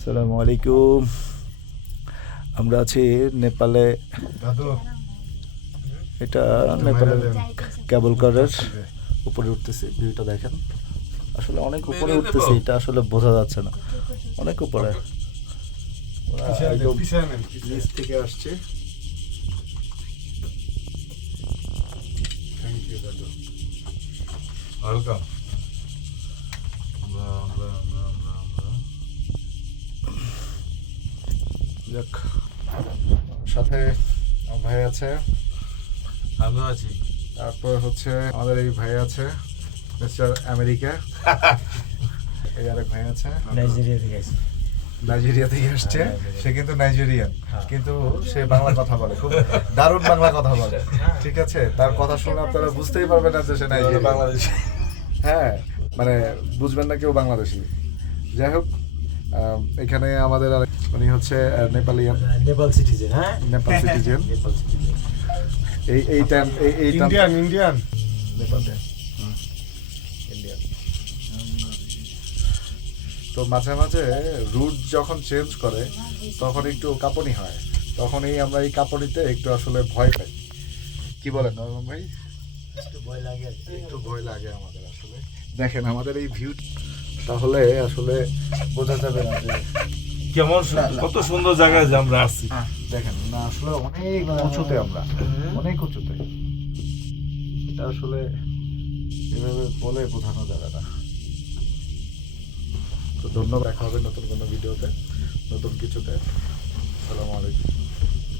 আসসালামু আলাইকুম। আমরা আছি নেপালে। এটা নেপালের কেবল কারের উপরে উঠতেছি, ভিউটা দেখেন। আসলে অনেক উপরে উঠতেছি, এটা আসলে বোঝা যাচ্ছে না, অনেক উপরে। একদম নিচ থেকে আসছে। যাক, সাথে আমার ভাই আছে, আমিও আছি। তারপর হচ্ছে আমাদের এই ভাই আছে মিস্টার আমেরিকা। এই আরেক ভাই আছে নাইজেরিয়া থেকে আসছি। নাইজেরিয়া থেকে আসছে। সে কিন্তু নাইজেরিয়ান, কিন্তু সে বাংলা কথা বলে, খুব দারুণ বাংলা কথা বলে। ঠিক আছে, তার কথা শুনে আপনারা বুঝতেই পারবেন না যে সে নাইজেরিয়ান, বাংলাদেশি। হ্যাঁ, মানে বুঝবেন না কেউ বাংলাদেশি। যাই হোক, এখানে আমাদের উনি হচ্ছে নেপালিয়ান, নেপাল সিটিজেন। হ্যাঁ, নেপাল সিটিজেন। নেপাল সিটিজেন। এই টাইম ইন্ডিয়ান নেপালে ইন্ডিয়ান। তো মাঝে মাঝে রুট যখন চেঞ্জ করে তখন একটু কাঁপুনি হয়, তখনই আমরা এই কাঁপুনিতে একটু আসলে ভয় পাই। কি বলেন নরম ভাই? একটু ভয় লাগে আর কি। একটু ভয় লাগে আমাদের আসলে। দেখেন আমাদের এই ভিউ, তাহলে আসলে বোঝা যাবে না যে কেমন কত সুন্দর জায়গায় যে আমরা আসছি। দেখেন না, আসলে অনেক উঁচুতে, আমরা অনেক উঁচুতে। এটা আসলে এভাবে বলে বোঝানো যাবে না। তো ধন্যবাদ, দেখা হবে নতুন কোনো ভিডিওতে, নতুন কিছুতে। আসসালামু আলাইকুম।